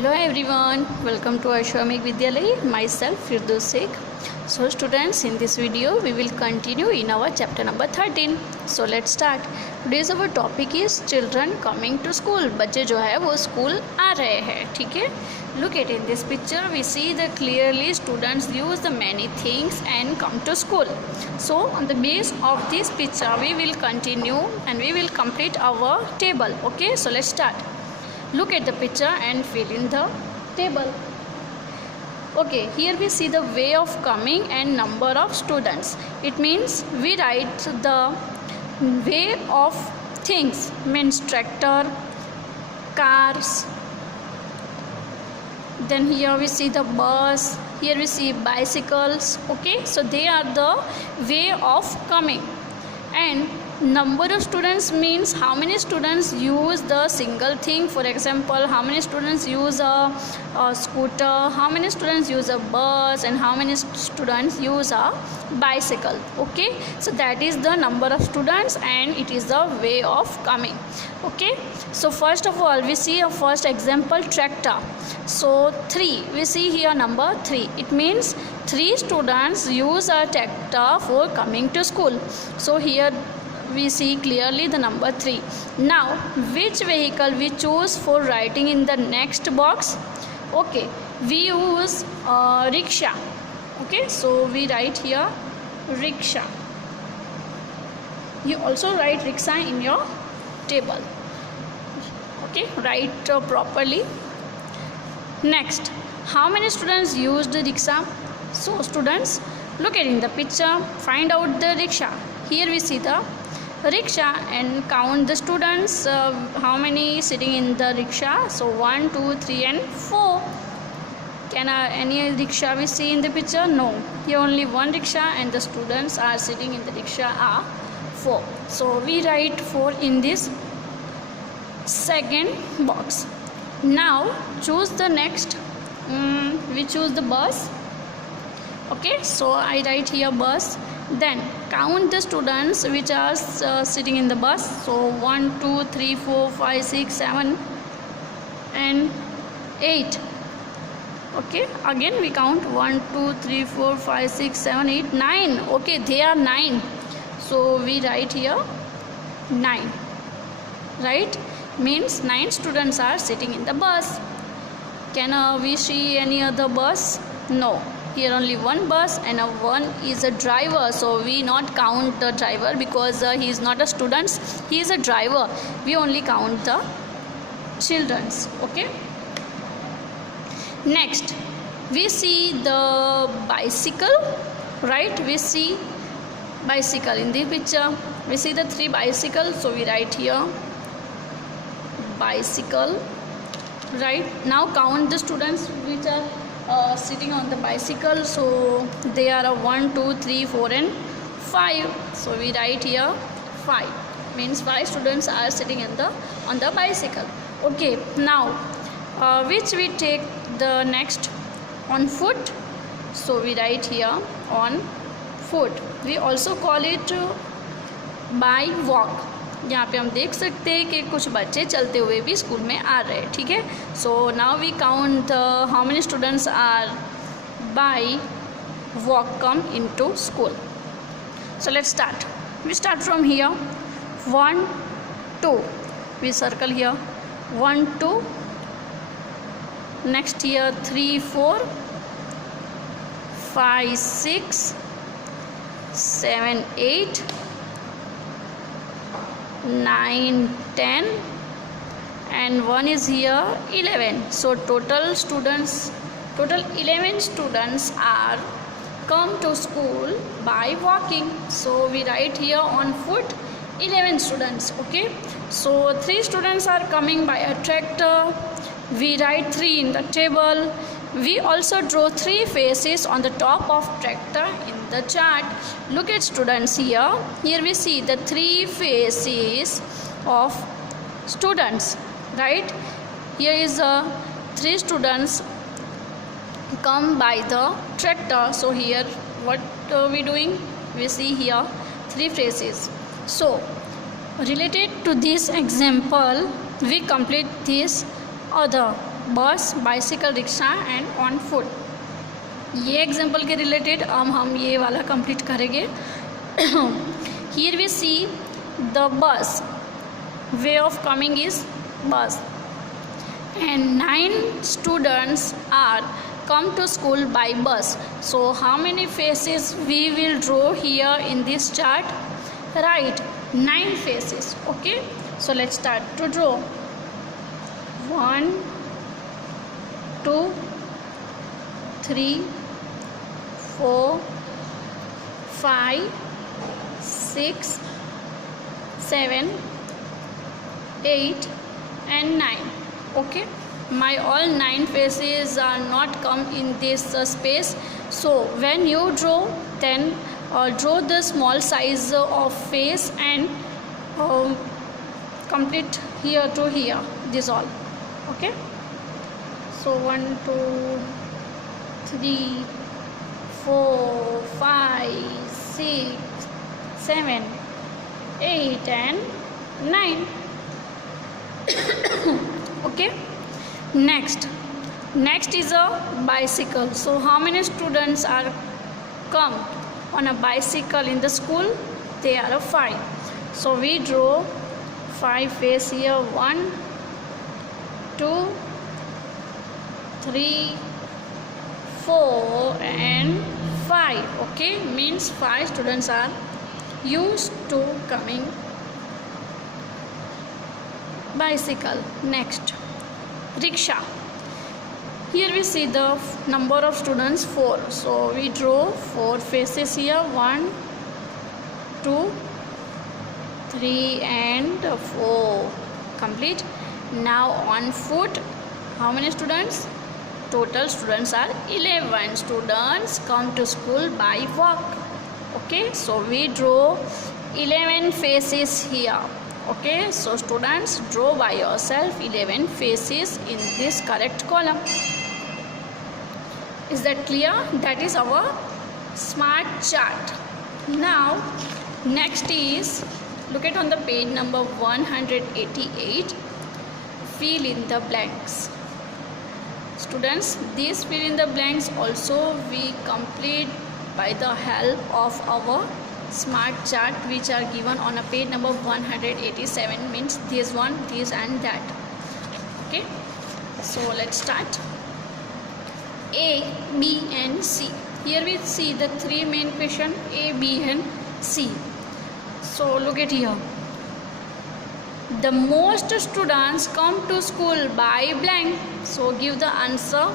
Hello everyone, welcome to Ashwamik Vidyalaya, myself Firdaus Sheikh. So students, in this video we will continue in our chapter number 13. So let's start. Today's our topic is children coming to school. बच्चे जो है वो school आ रहे हैं, ठीक है. Look at in this picture we see that clearly students use the many things and come to school. So on the base of this picture we will continue and we will complete our table. Okay, so let's start. Look at the picture and fill in the table. Okay, here we see the way of coming and number of students. It means we write the way of things, means tractor, cars. Then here we see the bus, here we see bicycles. Okay, so they are the way of coming. And number of students means how many students use the single thing. For example, how many students use a scooter, how many students use a bus, and how many students use a bicycle. Okay, so that is the number of students and it is the way of coming. Okay, so first of all we see a first example, tractor. So 3, we see here number 3. It means 3 students use a tractor for coming to school. So here we see clearly the number 3. Now which vehicle we choose for writing in the next box? Okay, we use rickshaw. Okay, so we write here rickshaw. You also write rickshaw in your table. Okay, write properly. Next, how many students used the rickshaw? So students, look at in the picture, find out the rickshaw. Here we see the rickshaw and count the students, how many sitting in the rickshaw. So 1 2 3 and 4. Can any rickshaw we see in the picture? No, here only one rickshaw and the students are sitting in the rickshaw are 4. So we write 4 in this second box. Now choose the next. We choose the bus. Okay, so I write here bus. Then count the students which are sitting in the bus. So 1 2 3 4 5 6 7 and 8. Okay, again we count 1 2 3 4 5 6 7 8 9. Okay, they are 9. So we write here 9. Right, means 9 students are sitting in the bus. Can we see any other bus? No, here only one bus and one is a driver. So we not count the driver because he is not a student, he is a driver. We only count the children's. Okay, next we see the bicycle. Right, we see bicycle in the picture. We see the 3 bicycles, so we write here bicycle. Right, now count the students which are sitting on the bicycle. So they are 1 2 3 4 and 5. So we write here 5, means 5 students are sitting in on the bicycle. Okay, now which we take the next, on foot. So we write here on foot. We also call it by walk. यहाँ पे हम देख सकते हैं कि कुछ बच्चे चलते हुए भी स्कूल में आ रहे हैं, ठीक है. So now we count how many students are by walk come into school. So let's start. We start from here 1 2. We circle here 1 2. Next here 3 4 5 6 7 8 9 10 and one is here 11. So total 11 students are come to school by walking. So we write here on foot 11 students. Okay, so 3 students are coming by a tractor. We write 3 in the table. We also draw 3 faces on the top of tractor in the chart. Look at students here. Here we see the 3 faces of students. Right, here is 3 students come by the tractor. So here what we doing? We see here 3 faces. So related to this example we complete this other bus, bicycle, rickshaw and on foot. ये example के related अब हम ये वाला complete करेंगे. Here we see the bus. Way of coming is bus. And 9 students are come to school by bus. So how many faces we will draw here in this chart? Right, 9 faces. Okay. So let's start to draw. 1, 2, 3, 4, 5, 6, 7, 8 and 9. Okay, my all 9 faces are not come in this space. So when you draw, then draw the small size of face and complete here to here, this all. Okay, so 1, 2, 3, 4, 5, 6, 7, 8 and 9. Okay, next is a bicycle. So how many students are come on a bicycle in the school? They are 5. So we draw 5 face here. 1, 2, 3, 4 and 5. Okay, means 5 students are used to coming bicycle. Next, rickshaw. Here we see the number of students 4. So we draw 4 faces here. 1, 2, 3 and 4. Complete. Now on foot, how many students? Total students are 11 students come to school by walk. Okay, so we draw 11 faces here. Okay, so students, draw by yourself 11 faces in this correct column. Is that clear? That is our smart chart. Now next is, look at on the page number 188, fill in the blanks. Students, these fill in the blanks also we complete by the help of our smart chart, which are given on a page number 187, means this one, this and that. Okay, so let's start. A, B and C. Here we see the 3 main question, A, B and C. So look at here. The most students come to school by blank. So give the answer.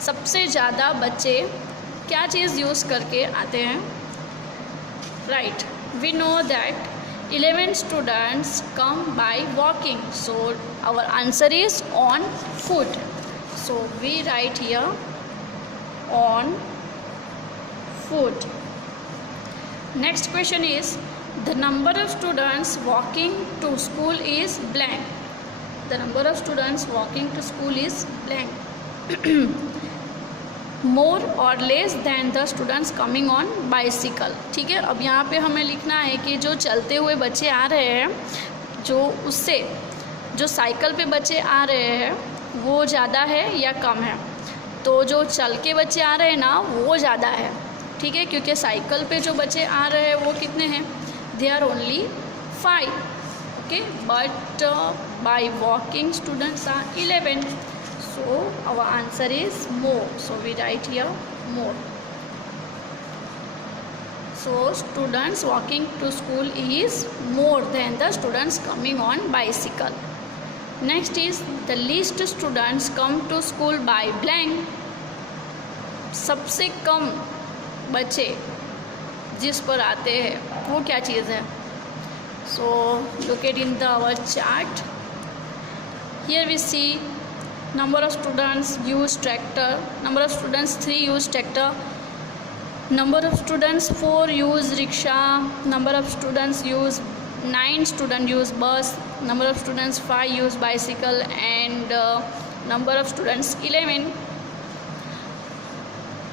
सबसे ज़्यादा बच्चे क्या चीज़ use करके आते हैं? Right, we know that 11 students come by walking. So our answer is on foot. So we write here on foot. Next question is, the number of students walking to school is blank. The number of students walking to school is blank. More or less than the students coming on bicycle. ठीक है, अब यहाँ पे हमें लिखना है कि जो चलते हुए बच्चे आ रहे हैं, जो उससे जो साइकिल पे बच्चे आ रहे हैं वो ज़्यादा है या कम है. तो जो चल के बच्चे आ रहे हैं ना, वो ज़्यादा है. ठीक है, क्योंकि साइकिल पे जो बच्चे आ रहे हैं वो कितने हैं? They are only 5. Okay, but by walking students are 11. So our answer is more. So we write here more. So students walking to school is more than the students coming on bicycle. Next is, the least students come to school by blank. सबसे कम बच्चे जिस पर आते हैं वो क्या चीज़ है? So look at in our chart. Here we see number of students use tractor, number of students 3 use tractor, number of students 4 use rickshaw, number of students use 9 students use bus, number of students 5 use bicycle, and number of students 11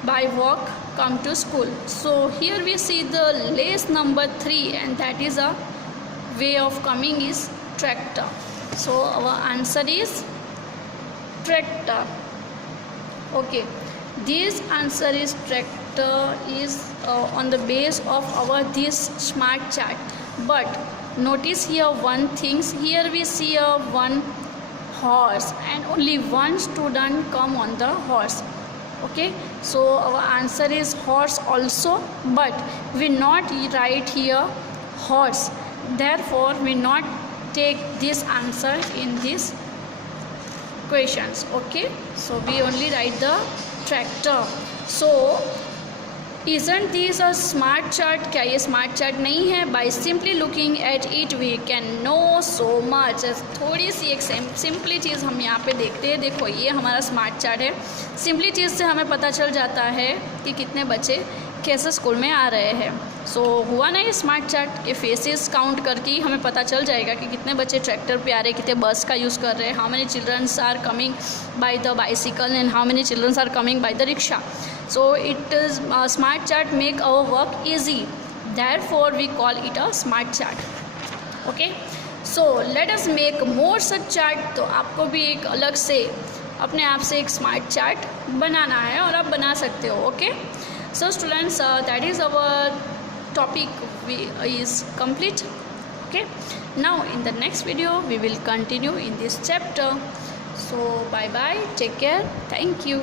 by walk come to school. So here we see the less number 3, and that is a way of coming is tractor. So our answer is tractor. Okay, this answer is tractor is on the base of our this smart chart. But notice here one things, here we see a one horse and only one student come on the horse. Okay, so our answer is horse also, but we not write here horse, therefore we not take this answer in this questions. Okay, so we only write the tractor. So isn't this a smart chart? क्या ये smart chart नहीं है? By simply looking at it we can know so much. थोड़ी सी एक simply चीज़ हम यहाँ पे देखते हैं. देखो ये हमारा स्मार्ट चार्ट है. सिंपली चीज़ से हमें पता चल जाता है कि कितने बच्चे कैसे स्कूल में आ रहे हैं. सो हुआ ना ये स्मार्ट चार्ट के फेसेस काउंट करके ही हमें पता चल जाएगा कि कितने बच्चे ट्रैक्टर पे आ रहे हैं, कितने बस का यूज़ कर रहे हैं, how many childrens are coming by the bicycle and how many childrens are coming by the rickshaw. So it is smart chart make our work easy, therefore we call it a smart chart. Okay, so let us make more such chart. तो आपको भी एक अलग से अपने आप से एक स्मार्ट चार्ट बनाना है और आप बना सकते हो. Okay, so students that is our topic is complete. Okay, now in the next video we will continue in this chapter. So bye bye, take care, thank you.